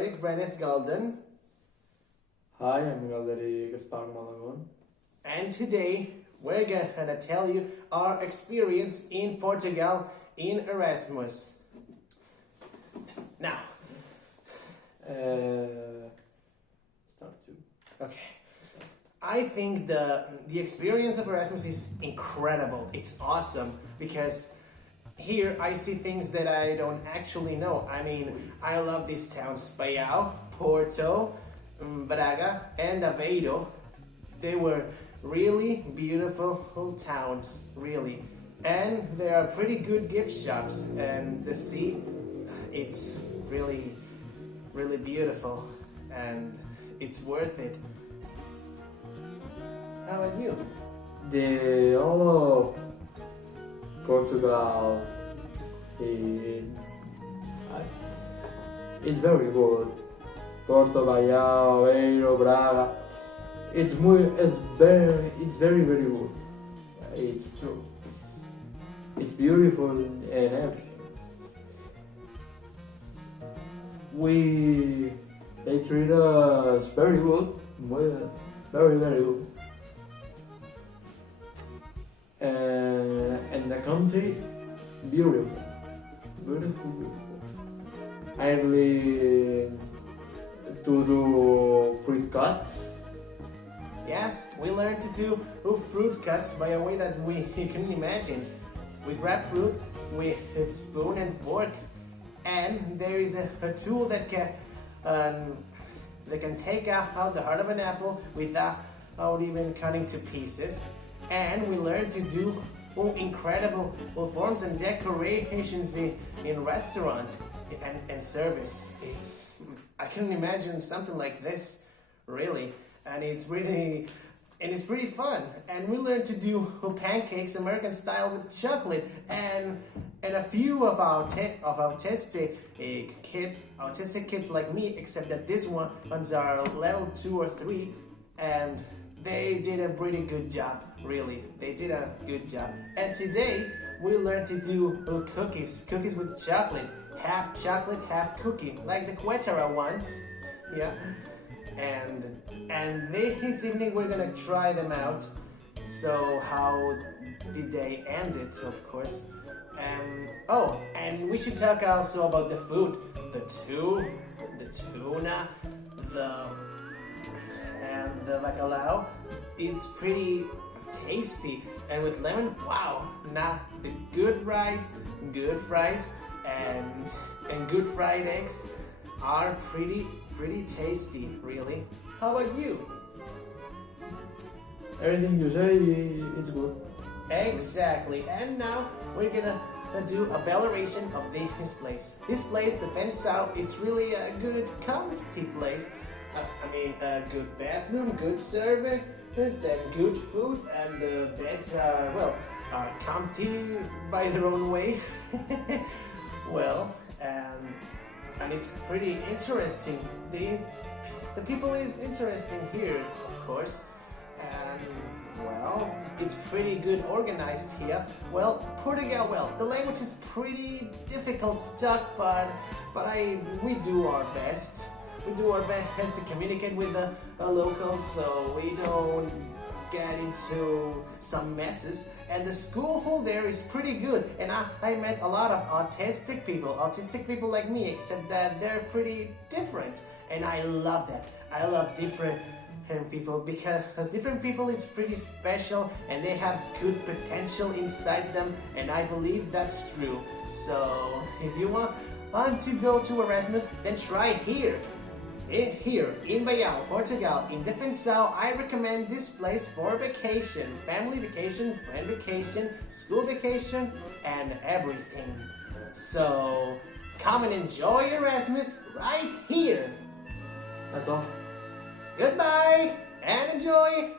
Galderic, Brenes Golden. Hi, I'm Galderic. And today we're gonna tell you our experience in Portugal in Erasmus. Now, Start to. okay. I think the experience of Erasmus is incredible. It's awesome because here I see things that I don't actually know. I mean, I love these towns: Baiao, Porto, Braga, and Aveiro. They were really beautiful towns, really. And there are pretty good gift shops, and the sea, it's really, really beautiful, and it's worth it. How about you? The all of Portugal is very good. Porto, Baiao, Aveiro, Braga. It's very good. It's true. It's beautiful and everything. They treat us very good. Well, very good. And the country, beautiful. I really to do fruit cuts. Yes, we learned to do fruit cuts by a way that we can imagine. We grab fruit with a spoon and fork, and there is a tool that can take out the heart of an apple without even cutting to pieces. And we learned to do incredible forms and decorations in restaurant and service. I can imagine something like this, really, and it's pretty fun. And we learned to do pancakes American style with chocolate, and a few of our autistic kids like me, except that these ones are level 2 or 3, and they did a pretty good job, really. They did a good job. And today we learned to do cookies with chocolate, half chocolate, half cookie, like the Quetara ones, yeah. And this evening we're gonna try them out. So how did they end it, of course? And we should talk also about the food, the tuna, and the bacalhau. It's pretty tasty, and with lemon, wow! Nah, the good rice, good fries, and good fried eggs are pretty tasty, really. How about you? Everything you say is good. Exactly. And now we're gonna do a evaluation of this place. This place, the Pensão, it's really a good comfy place. A good bathroom, good service, and good food, and the beds are comfy by their own way. Well, and it's pretty interesting. The people is interesting here, of course, and well, it's pretty good organized here. Well, Portugal, the language is pretty difficult to talk, but we do our best. We do our best to communicate with the locals, so we don't get into some messes. And the school there is pretty good, and I met a lot of autistic people like me, except that they're pretty different, and I love that. I love different people because different people, it's pretty special, and they have good potential inside them, and I believe that's true. So if you want to go to Erasmus, then try here. Here in Baiao, Portugal, in the Pensão. I recommend this place for vacation, family vacation, friend vacation, school vacation, and everything. So come and enjoy Erasmus right here. That's all. Goodbye and enjoy.